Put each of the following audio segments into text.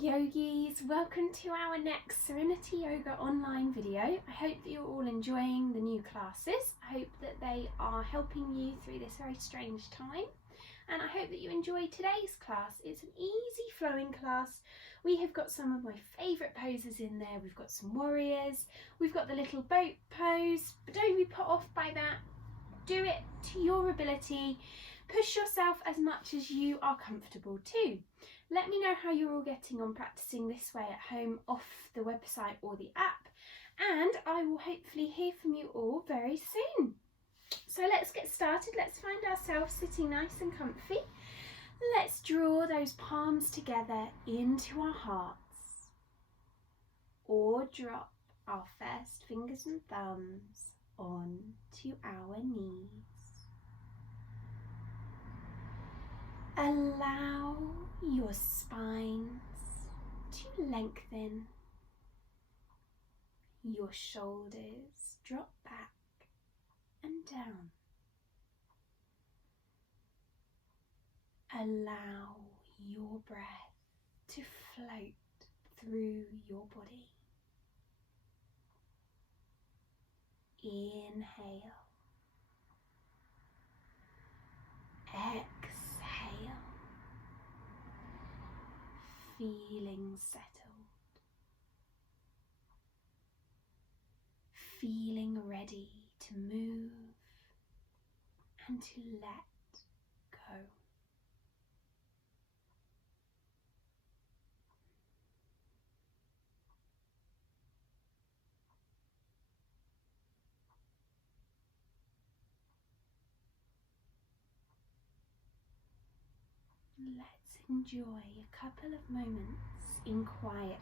Yogis, welcome to our next Serenity Yoga online video. I hope that you're all enjoying the new classes. I hope that they are helping you through this very strange time, and I hope that you enjoy today's class. It's an easy flowing class. We have got some of my favourite poses in there. We've got some warriors, we've got the little boat pose, but don't be put off by that. Do it to your ability. Push yourself as much as you are comfortable too. Let me know how you're all getting on practicing this way at home off the website or the app, and I will hopefully hear from you all very soon. So let's get started. Let's find ourselves sitting nice and comfy. Let's draw those palms together into our hearts, or drop our first fingers and thumbs onto our knees. Allow your spines to lengthen, your shoulders drop back and down. Allow your breath to float through your body. Inhale. Exhale. Feeling settled. Feeling ready to move and to let go. Let's enjoy a couple of moments in quietness.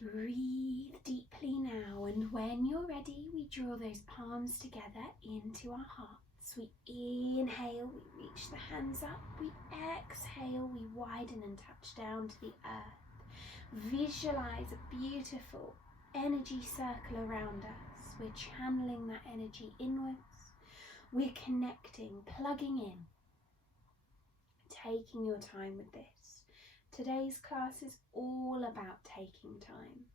Breathe deeply now, and when you're ready, we draw those palms together into our hearts. We inhale, we reach the hands up. We exhale, we widen and touch down to the earth. Visualize a beautiful energy circle around us. We're channeling that energy inwards. We're connecting, plugging in, taking your time with this. Today's class is all about taking time.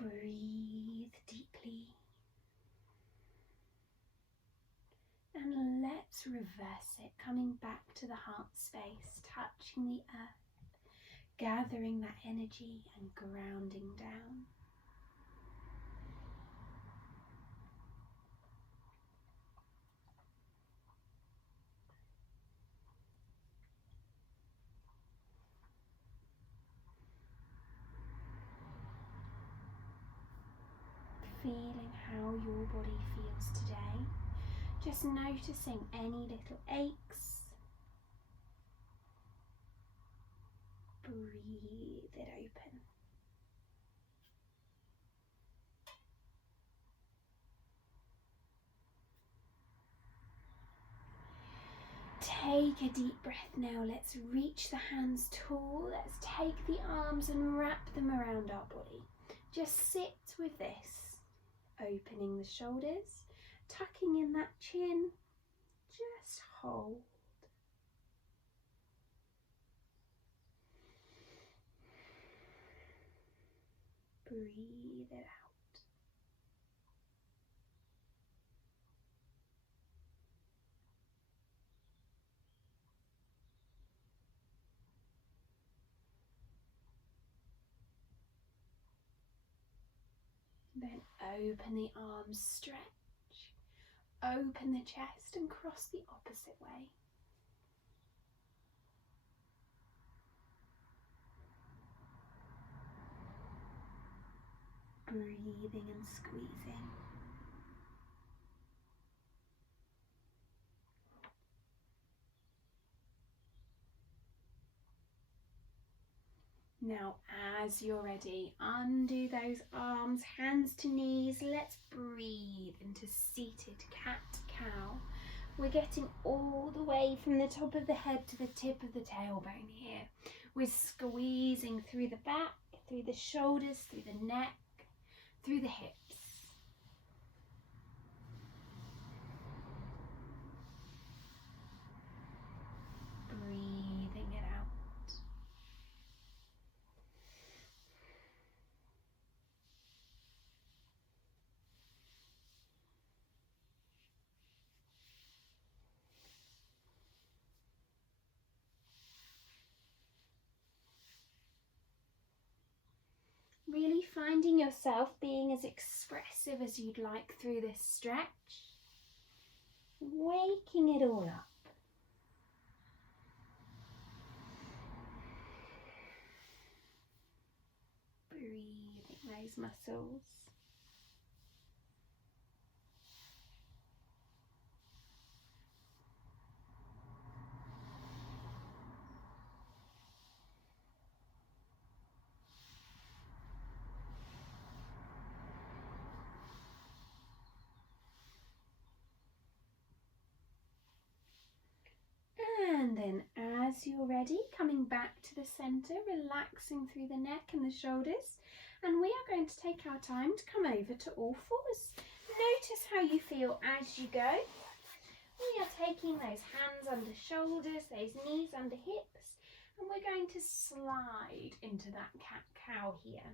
Breathe deeply, and let's reverse it, coming back to the heart space, touching the earth, gathering that energy and grounding down. Feeling how your body feels today, just noticing any little aches. Breathe it open. Take a deep breath now. Let's reach the hands tall. Let's take the arms and wrap them around our body. Just sit with this. Opening the shoulders, tucking in that chin, just hold. Breathe it out. Then open the arms, stretch. Open the chest and cross the opposite way. Breathing and squeezing. Now, as you're ready, undo those arms, hands to knees. Let's breathe into seated cat-cow. We're getting all the way from the top of the head to the tip of the tailbone here. We're squeezing through the back, through the shoulders, through the neck, through the hips. Breathing it out. Really finding yourself being as expressive as you'd like through this stretch. Waking it all up. Breathing those muscles. And then as you're ready, coming back to the centre, relaxing through the neck and the shoulders. And we are going to take our time to come over to all fours. Notice how you feel as you go. We are taking those hands under shoulders, those knees under hips, and we're going to slide into that cat-cow here.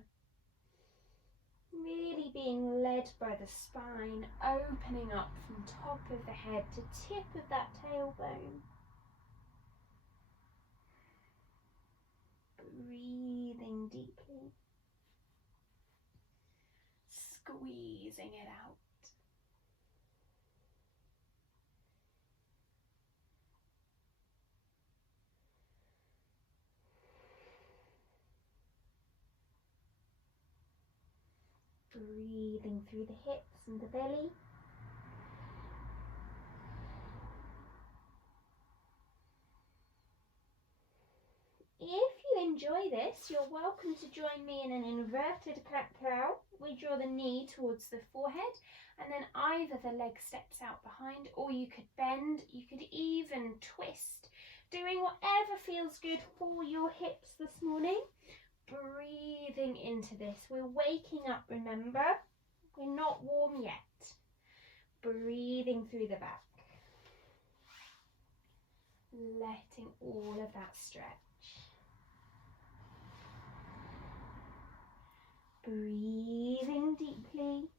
Really being led by the spine, opening up from top of the head to tip of that tailbone. Breathing deeply, squeezing it out. Breathing through the hips and the belly. If you enjoy this, you're welcome to join me in an inverted cat-cow. We draw the knee towards the forehead and then either the leg steps out behind, or you could bend, you could even twist, doing whatever feels good for your hips this morning. Breathing into this. We're waking up, remember? We're not warm yet. Breathing through the back. Letting all of that stretch. Breathing deeply.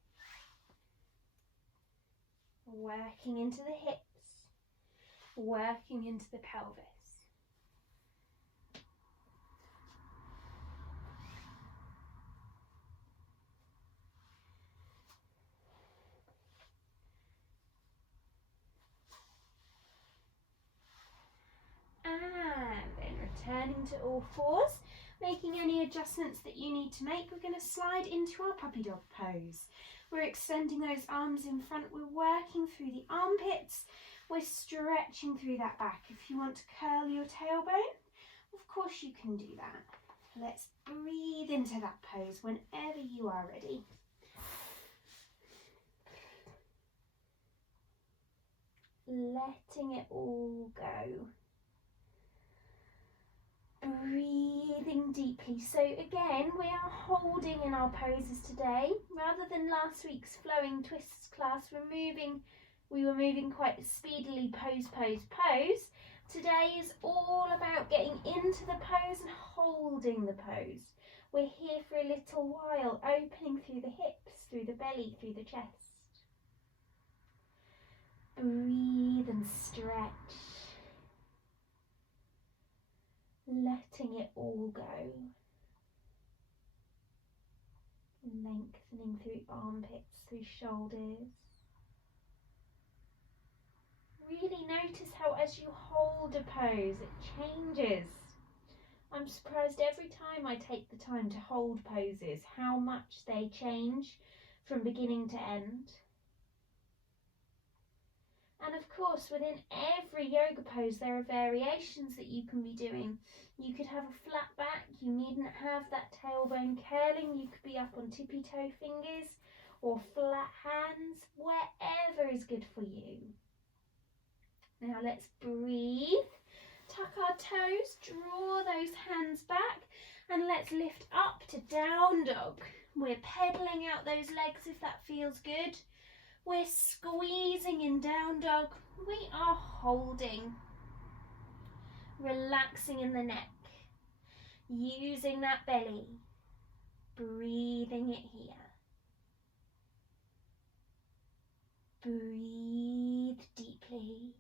Working into the hips. Working into the pelvis. And then returning to all fours, making any adjustments that you need to make. We're going to slide into our puppy dog pose. We're extending those arms in front. We're working through the armpits. We're stretching through that back. If you want to curl your tailbone, of course you can do that. Let's breathe into that pose whenever you are ready. Letting it all go. Breathing deeply. So again, we are holding in our poses today. Rather than last week's flowing twists class, we were moving quite speedily, pose, pose, pose. Today is all about getting into the pose and holding the pose. We're here for a little while, opening through the hips, through the belly, through the chest. Breathe and stretch. Letting it all go. Lengthening through armpits, through shoulders. Really notice how as you hold a pose, it changes. I'm surprised every time I take the time to hold poses, how much they change from beginning to end. And of course, within every yoga pose, there are variations that you can be doing. You could have a flat back, you needn't have that tailbone curling, you could be up on tippy toe fingers or flat hands, wherever is good for you. Now let's breathe, tuck our toes, draw those hands back, and let's lift up to down dog. We're pedaling out those legs if that feels good. We're squeezing in down dog. We are holding, relaxing in the neck, using that belly, breathing it here. Breathe deeply.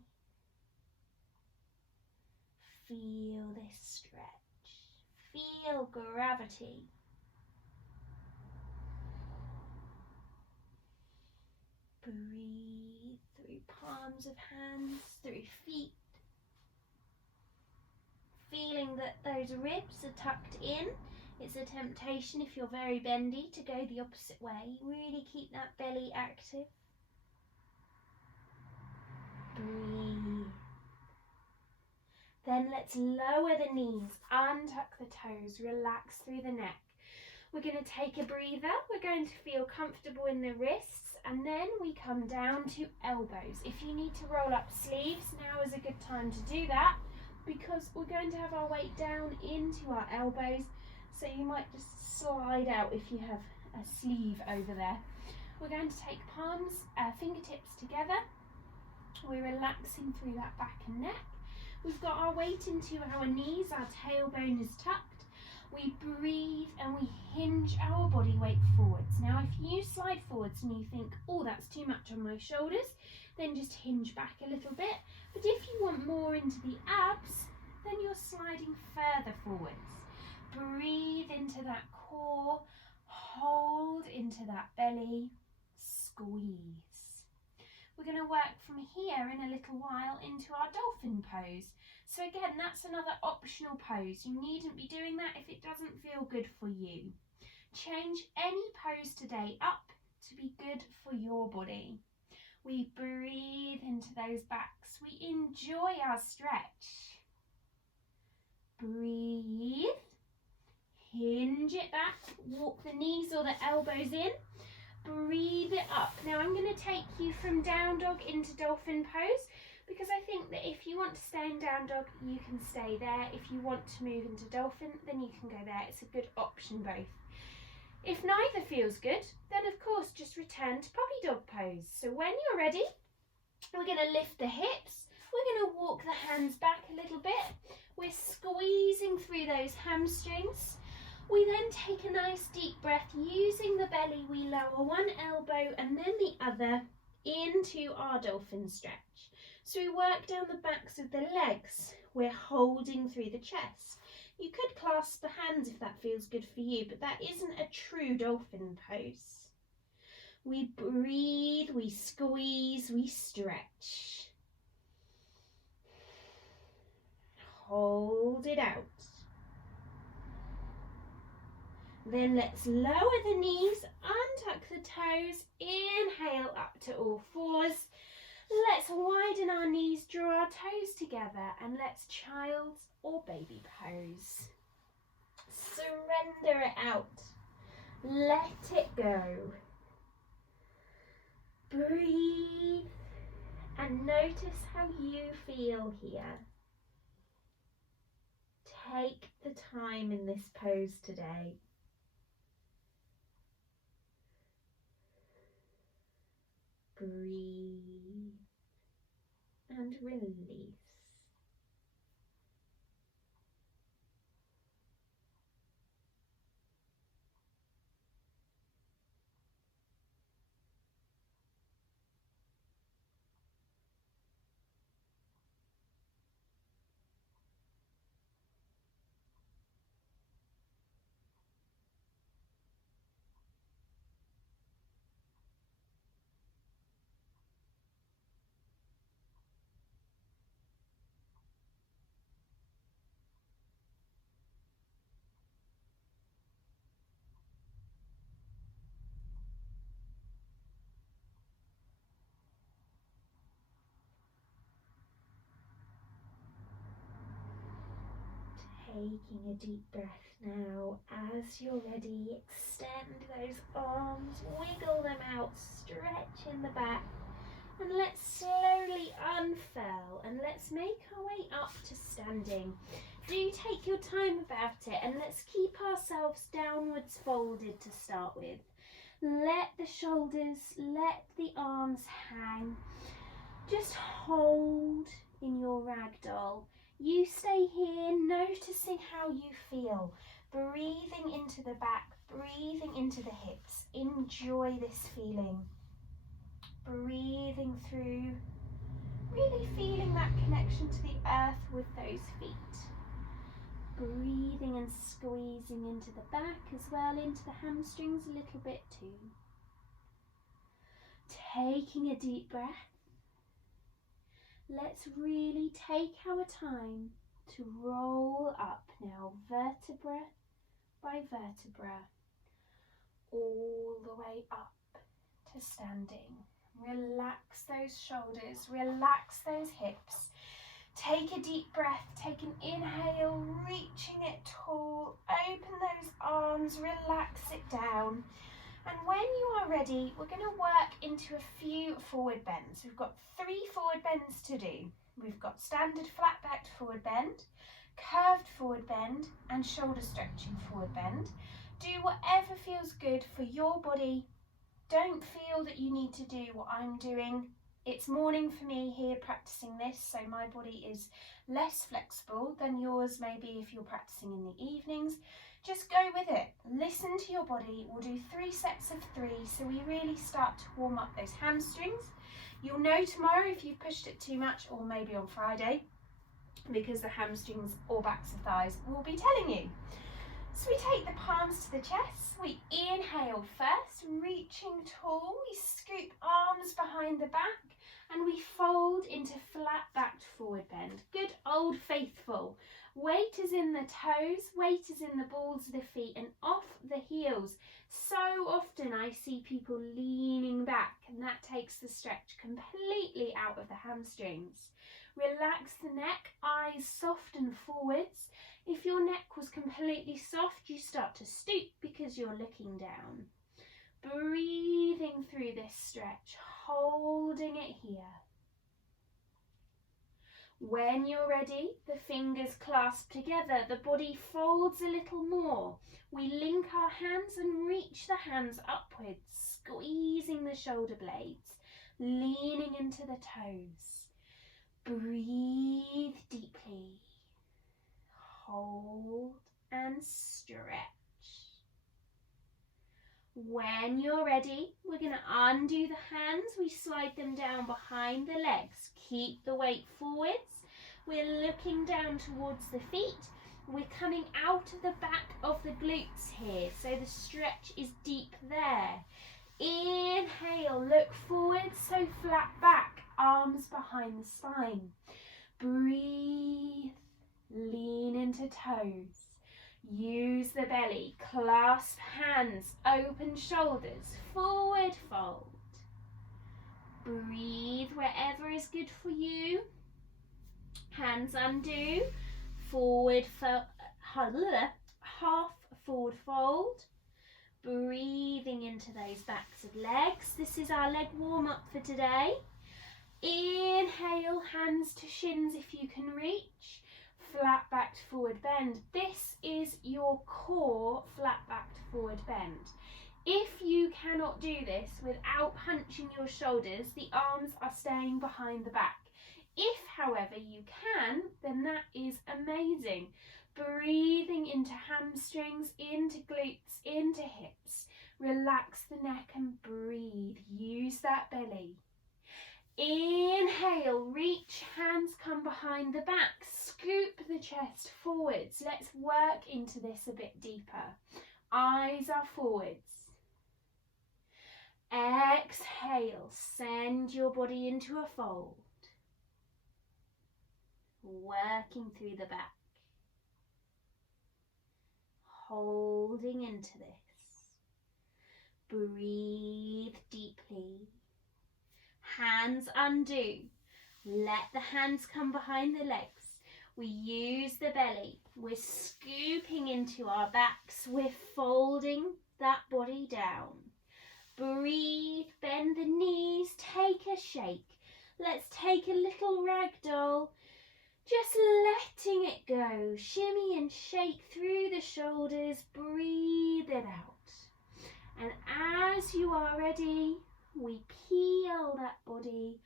Feel this stretch. Feel gravity. Breathe through palms of hands, through feet. Feeling that those ribs are tucked in. It's a temptation if you're very bendy to go the opposite way. Really keep that belly active. Breathe. Then let's lower the knees, untuck the toes, relax through the neck. We're going to take a breather. We're going to feel comfortable in the wrists, and then we come down to elbows. If you need to roll up sleeves, now is a good time to do that, because we're going to have our weight down into our elbows, so you might just slide out if you have a sleeve over there. We're going to take palms, fingertips together. We're relaxing through that back and neck. We've got our weight into our knees, our tailbone is tucked. We breathe and we hinge our body weight forwards. Now if you slide forwards and you think, oh, that's too much on my shoulders, then just hinge back a little bit. But if you want more into the abs, then you're sliding further forwards. Breathe into that core, hold into that belly, squeeze. We're going to work from here in a little while into our dolphin pose. So again, that's another optional pose. You needn't be doing that if it doesn't feel good for you. Change any pose today up to be good for your body. We breathe into those backs. We enjoy our stretch. Breathe. Hinge it back. Walk the knees or the elbows in. Breathe it up. Now I'm going to take you from down dog into dolphin pose, because I think that if you want to stay in down dog, you can stay there. If you want to move into dolphin, then you can go there. It's a good option both. If neither feels good, then of course just return to puppy dog pose. So when you're ready, we're going to lift the hips. We're going to walk the hands back a little bit. We're squeezing through those hamstrings. We then take a nice deep breath. Using the belly, we lower one elbow and then the other into our dolphin stretch. So we work down the backs of the legs. We're holding through the chest. You could clasp the hands if that feels good for you, but that isn't a true dolphin pose. We breathe, we squeeze, we stretch. Hold it out. Then let's lower the knees, untuck the toes, inhale up to all fours. Let's widen our knees, draw our toes together, and let's child's or baby pose. Surrender it out. Let it go. Breathe and notice how you feel here. Take the time in this pose today. Breathe and release. Taking a deep breath now. As you're ready, extend those arms, wiggle them out, stretch in the back, and let's slowly unfurl and let's make our way up to standing. Do take your time about it, and let's keep ourselves downwards folded to start with. Let the shoulders, let the arms hang. Just hold in your ragdoll. You stay here, noticing how you feel. Breathing into the back, breathing into the hips. Enjoy this feeling. Breathing through, really feeling that connection to the earth with those feet. Breathing and squeezing into the back as well, into the hamstrings a little bit too. Taking a deep breath. Let's really take our time to roll up now, vertebra by vertebra, all the way up to standing. Relax those shoulders, relax those hips. Take a deep breath, take an inhale, reaching it tall, open those arms, relax it down. And when you are ready, we're going to work into a few forward bends. We've got 3 forward bends to do. We've got standard flat backed forward bend, curved forward bend, and shoulder stretching forward bend. Do whatever feels good for your body. Don't feel that you need to do what I'm doing. It's morning for me here practicing this, so my body is less flexible than yours maybe if you're practicing in the evenings. Just go with it. Listen to your body. We'll do 3 sets of 3, so we really start to warm up those hamstrings. You'll know tomorrow if you've pushed it too much, or maybe on Friday, because the hamstrings or backs of thighs will be telling you. So we take the palms to the chest, we inhale first, reaching tall, we scoop arms behind the back, and we fold into flat backed forward bend. Good old faithful. Weight is in the toes, weight is in the balls of the feet and off the heels. So often I see people leaning back, and that takes the stretch completely out of the hamstrings. Relax the neck, eyes soften forwards. If your neck was completely soft, you start to stoop because you're looking down. Breathing through this stretch, holding it here. When you're ready, the fingers clasp together, the body folds a little more. We link our hands and reach the hands upwards, squeezing the shoulder blades, leaning into the toes. Breathe deeply. Hold and stretch. When you're ready, we're going to undo the hands. We slide them down behind the legs. Keep the weight forwards. We're looking down towards the feet. We're coming out of the back of the glutes here, so the stretch is deep there. Inhale, look forward, so flat back, arms behind the spine. Breathe, lean into toes. Use the belly, clasp hands, open shoulders, forward fold. Breathe wherever is good for you. Hands undo, forward half forward fold. Breathing into those backs of legs. This is our leg warm up for today. Inhale, hands to shins if you can reach. Flat backed forward bend. This is your core flat backed forward bend. If you cannot do this without hunching your shoulders, the arms are staying behind the back. If, however, you can, then that is amazing. Breathing into hamstrings, into glutes, into hips. Relax the neck and breathe. Use that belly. Inhale, reach, hands come behind the back, scoop the chest forwards. Let's work into this a bit deeper. Eyes are forwards. Exhale, send your body into a fold. Working through the back. Holding into this. Breathe deeply. Hands undo. Let the hands come behind the legs. We use the belly. We're scooping into our backs. We're folding that body down. Breathe, bend the knees, take a shake. Let's take a little ragdoll. Just letting it go. Shimmy and shake through the shoulders. Breathe it out. And as you are ready, we peel that body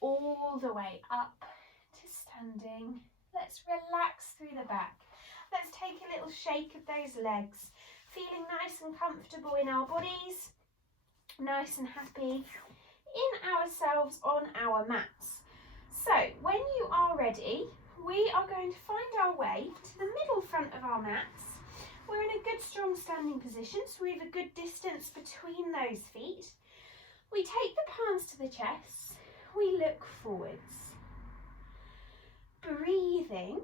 all the way up to standing. Let's relax through the back. Let's take a little shake of those legs. Feeling nice and comfortable in our bodies. Nice and happy in ourselves on our mats. So when you are ready, we are going to find our way to the middle front of our mats. We're in a good strong standing position, so we have a good distance between those feet. We take the palms to the chest, we look forwards. Breathing,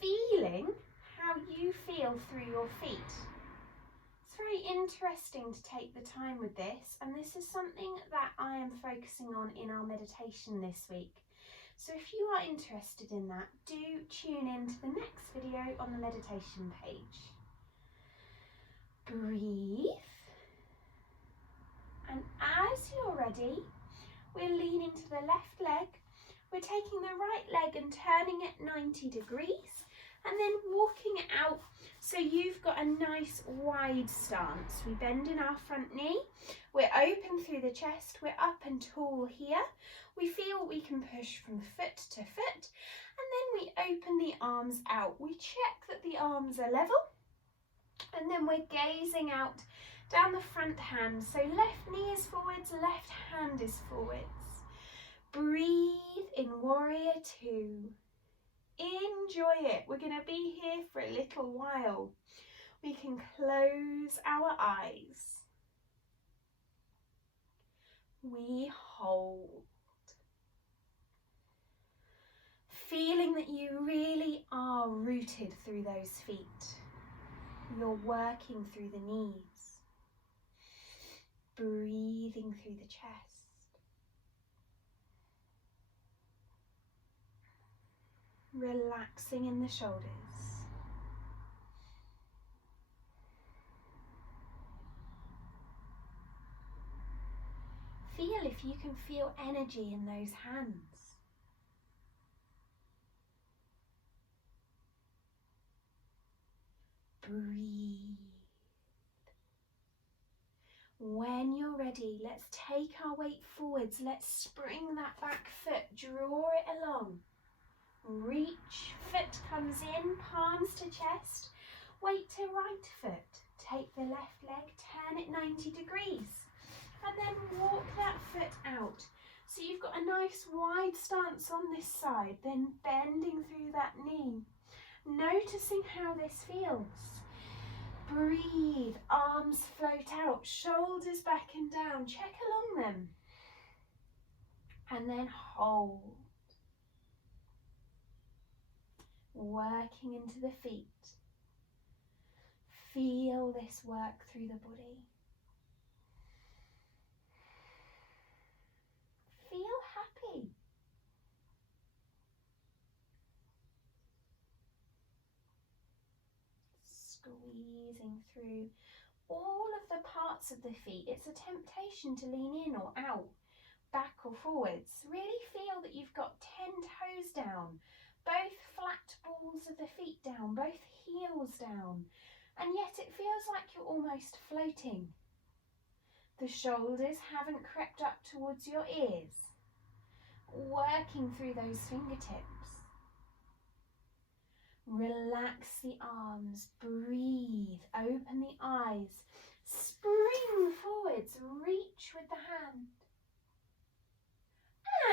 feeling how you feel through your feet. It's very interesting to take the time with this, and this is something that I am focusing on in our meditation this week. So if you are interested in that, do tune in to the next video on the meditation page. Breathe. And as you're ready, we're leaning to the left leg. We're taking the right leg and turning it 90 degrees and then walking it out so you've got a nice wide stance. We bend in our front knee. We're open through the chest. We're up and tall here. We feel we can push from foot to foot, and then we open the arms out. We check that the arms are level, and then we're gazing out down the front hand. So left knee is forwards, left hand is forwards. Breathe in warrior two. Enjoy it. We're going to be here for a little while. We can close our eyes. We hold. Feeling that you really are rooted through those feet. You're working through the knees. Breathing through the chest. Relaxing in the shoulders. Feel if you can feel energy in those hands. Breathe. When you're ready, let's take our weight forwards. Let's spring that back foot, draw it along. Reach, foot comes in, palms to chest. Weight to right foot. Take the left leg, turn it 90 degrees. And then walk that foot out. So you've got a nice wide stance on this side, then bending through that knee. Noticing how this feels. Breathe, arms float out, shoulders back and down. Check along them. And then hold. Working into the feet. Feel this work through the body. Feel happy. Squeezing through all of the parts of the feet. It's a temptation to lean in or out, back or forwards. Really feel that you've got 10 toes down, both flat balls of the feet down, both heels down, and yet it feels like you're almost floating. The shoulders haven't crept up towards your ears. Working through those fingertips. Relax the arms, breathe, open the eyes, spring forwards, reach with the hand.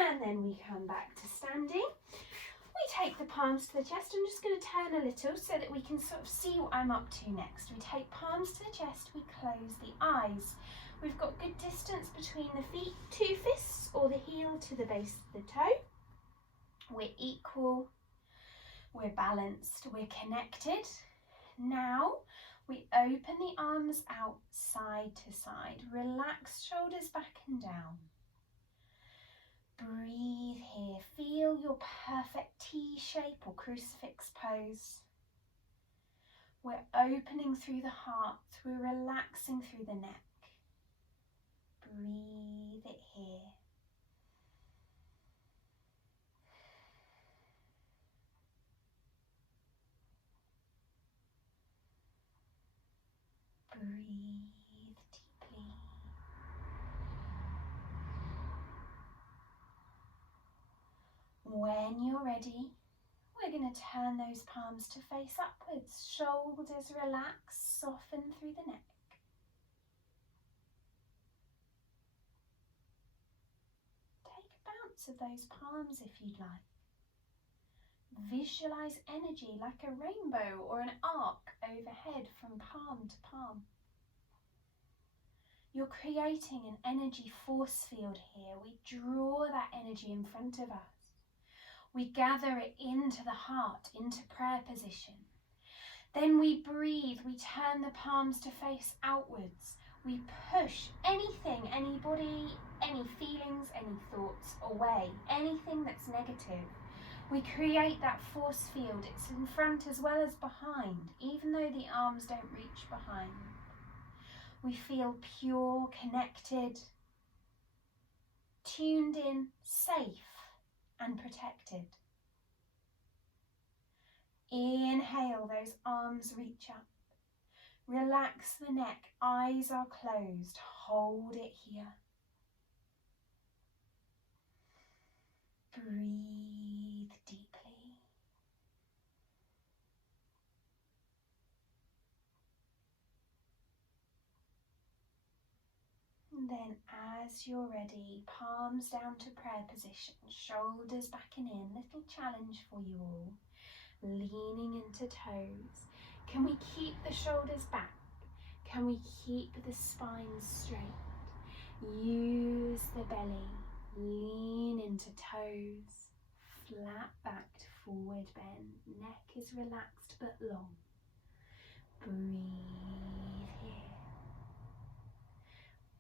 And then we come back to standing. We take the palms to the chest. I'm just going to turn a little so that we can sort of see what I'm up to next. We take palms to the chest, we close the eyes. We've got good distance between the feet, 2 fists or the heel to the base of the toe. We're equal, we're balanced, we're connected. Now we open the arms out side to side. Relax shoulders back and down. Breathe here. Feel your perfect T shape or crucifix pose. We're opening through the heart. We're relaxing through the neck. Breathe it here. Breathe deeply. When you're ready, we're going to turn those palms to face upwards. Shoulders relax, soften through the neck. Take a bounce of those palms if you'd like. Visualize energy like a rainbow or an arc overhead from palm to palm. You're creating an energy force field here. We draw that energy in front of us. We gather it into the heart, into prayer position. Then we breathe, we turn the palms to face outwards. We push anything, anybody, any feelings, any thoughts away, anything that's negative. We create that force field. It's in front as well as behind, even though the arms don't reach behind. We feel pure, connected, tuned in, safe and protected. Inhale, those arms reach up. Relax the neck, eyes are closed. Hold it here. Breathe deeply. And then as you're ready, palms down to prayer position, shoulders back and in. Little challenge for you all. Leaning into toes. Can we keep the shoulders back? Can we keep the spine straight? Use the belly. Lean into toes. Flat backed forward bend. Neck is relaxed but long. Breathe here.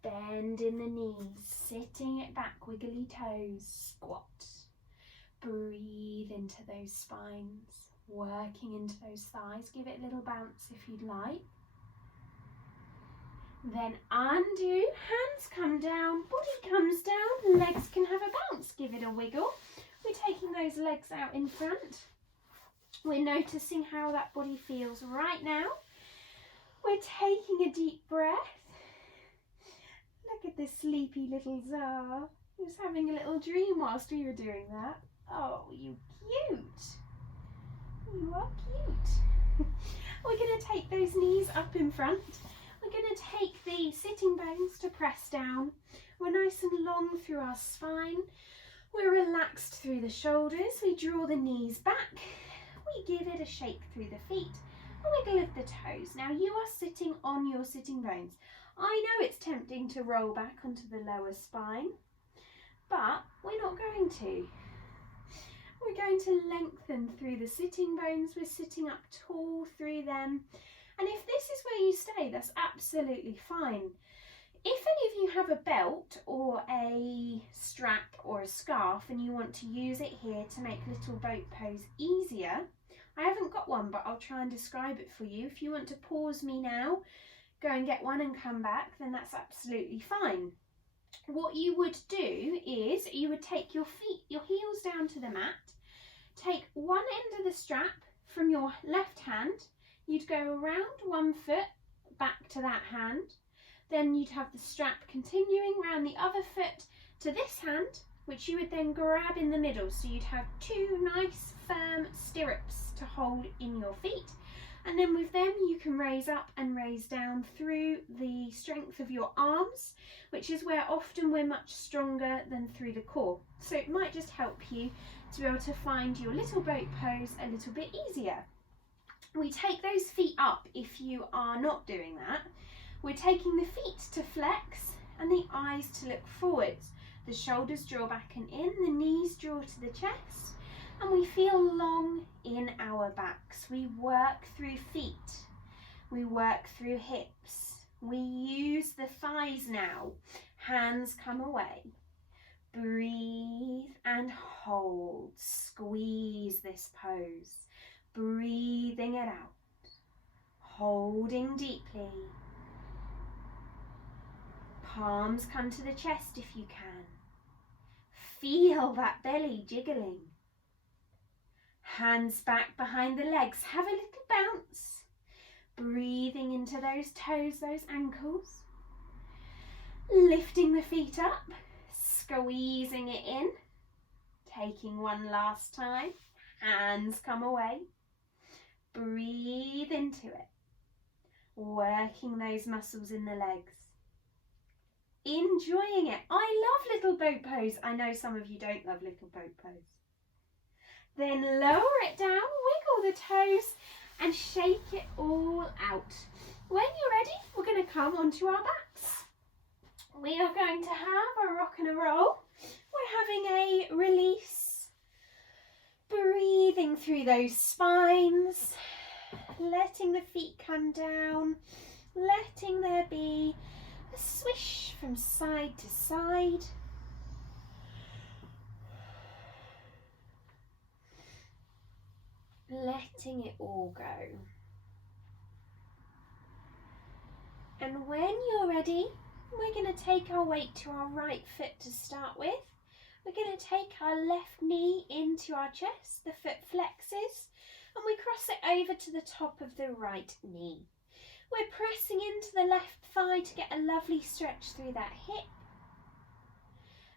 Bend in the knees, sitting it back, wiggly toes, squat. Breathe into those spines, working into those thighs. Give it a little bounce if you'd like. Then undo, hands come down, body comes down, legs can have a bounce. Give it a wiggle. We're taking those legs out in front. We're noticing how that body feels right now. We're taking a deep breath. Look at this sleepy little Tsar. He was having a little dream whilst we were doing that. Oh, you cute. You are cute. We're going to take those knees up in front. We're going to take the sitting bones to press down. We're nice and long through our spine. We're relaxed through the shoulders. We draw the knees back. We give it a shake through the feet. A wiggle of the toes. Now you are sitting on your sitting bones. I know it's tempting to roll back onto the lower spine, but we're not going to. We're going to lengthen through the sitting bones. We're sitting up tall through them. And if this is where you stay, that's absolutely fine. If any of you have a belt or a strap or a scarf and you want to use it here to make little boat pose easier, I haven't got one, but I'll try and describe it for you. If you want to pause me now, go and get one and come back, then that's absolutely fine. What you would do is you would take your feet, your heels down to the mat, take one end of the strap from your left hand, you'd go around one foot back to that hand, then you'd have the strap continuing round the other foot to this hand, which you would then grab in the middle, so you'd have two nice firm stirrups to hold in your feet. And then with them you can raise up and raise down through the strength of your arms, which is where often we're much stronger than through the core. So it might just help you to be able to find your little boat pose a little bit easier. We take those feet up if you are not doing that. We're taking the feet to flex and the eyes to look forwards. The shoulders draw back and in, the knees draw to the chest. And we feel long in our backs. We work through feet. We work through hips. We use the thighs now. Hands come away. Breathe and hold. Squeeze this pose. Breathing it out. Holding deeply. Palms come to the chest if you can. Feel that belly jiggling. Hands back behind the legs. Have a little bounce. Breathing into those toes, those ankles. Lifting the feet up. Squeezing it in. Taking one last time. Hands come away. Breathe into it. Working those muscles in the legs. Enjoying it. I love little boat pose. I know some of you don't love little boat pose. Then lower it down, wiggle the toes and shake it all out. When you're ready, we're going to come onto our backs. We are going to have a rock and a roll. We're having a release. Breathing through those spines. Letting the feet come down. Letting there be a swish from side to side. Letting it all go. And when you're ready, we're going to take our weight to our right foot to start with. We're going to take our left knee into our chest, the foot flexes, and we cross it over to the top of the right knee. We're pressing into the left thigh to get a lovely stretch through that hip.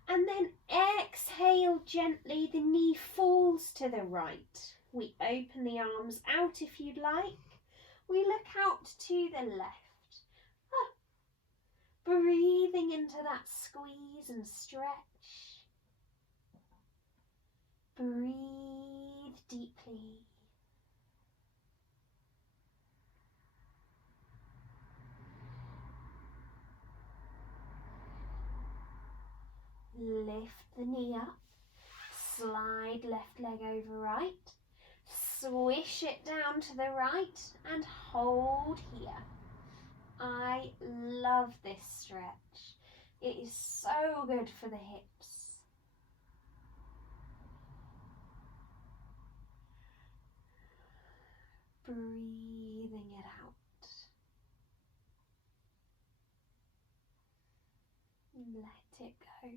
And then exhale gently, the knee falls to the right. We open the arms out if you'd like. We look out to the left. Breathing into that squeeze and stretch. Breathe deeply. Lift the knee up. Slide left leg over right. Swish it down to the right and hold here. I love this stretch. It is so good for the hips. Breathing it out. Let it go.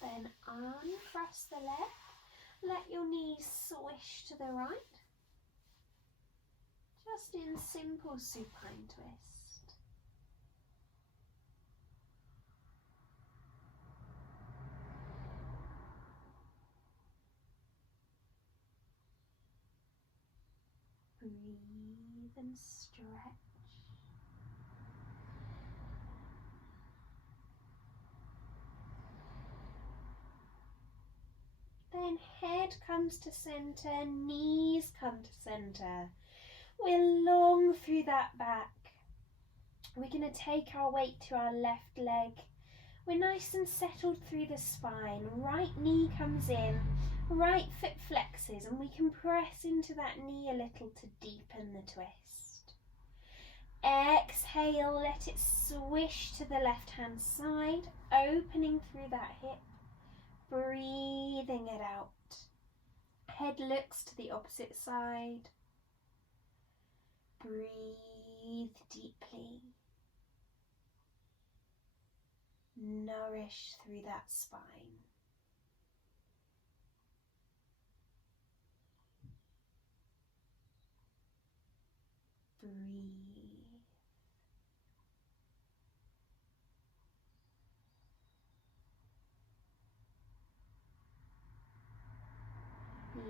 Then uncross the leg. Let your knees swish to the right. Just in simple supine twist. Breathe and stretch. Then head comes to centre, knees come to centre. We're long through that back. We're going to take our weight to our left leg. We're nice and settled through the spine. Right knee comes in, right foot flexes, and we can press into that knee a little to deepen the twist. Exhale, let it swish to the left hand side, opening through that hip, breathing it out. Head looks to the opposite side. Breathe deeply. Nourish through that spine. Breathe.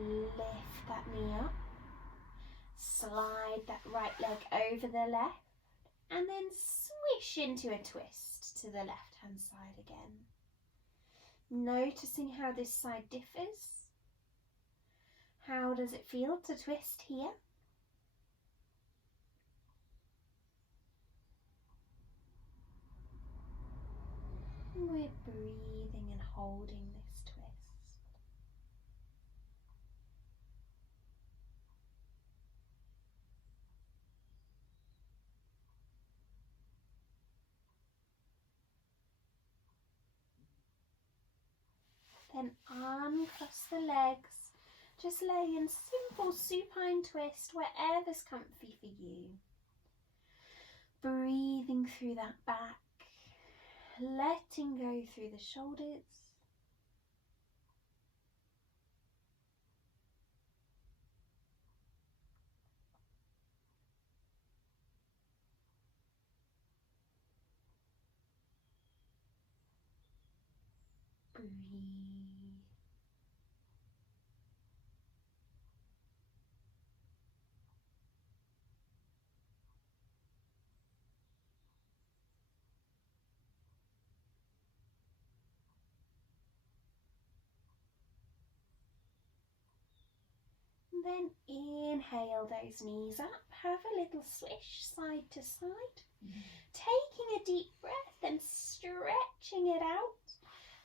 Lift that knee up. Slide that right leg over the left. And then swish into a twist to the left hand side again. Noticing how this side differs. How does it feel to twist here? We're breathing and holding this twist. Then uncross the legs. Just lay in simple supine twist wherever's comfy for you. Breathing through that back, letting go through the shoulders. Breathe. Then inhale those knees up, have a little swish side to side, taking a deep breath and stretching it out.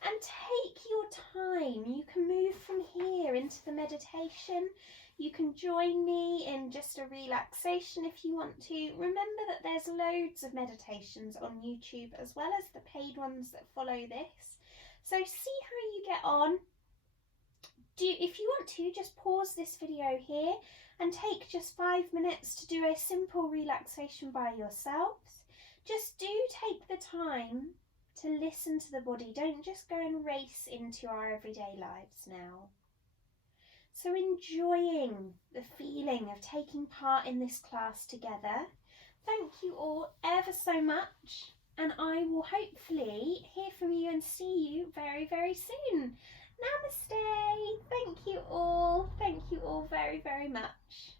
And take your time. You can move from here into the meditation. You can join me in just a relaxation if you want to. Remember that there's loads of meditations on YouTube as well as the paid ones that follow this. So see how you get on. If you want to, just pause this video here and take just 5 minutes to do a simple relaxation by yourselves. Just do take the time to listen to the body. Don't just go and race into our everyday lives now. So enjoying the feeling of taking part in this class together. Thank you all ever so much, and I will hopefully hear from you and see you very, very soon. Namaste. Thank you all very, very much.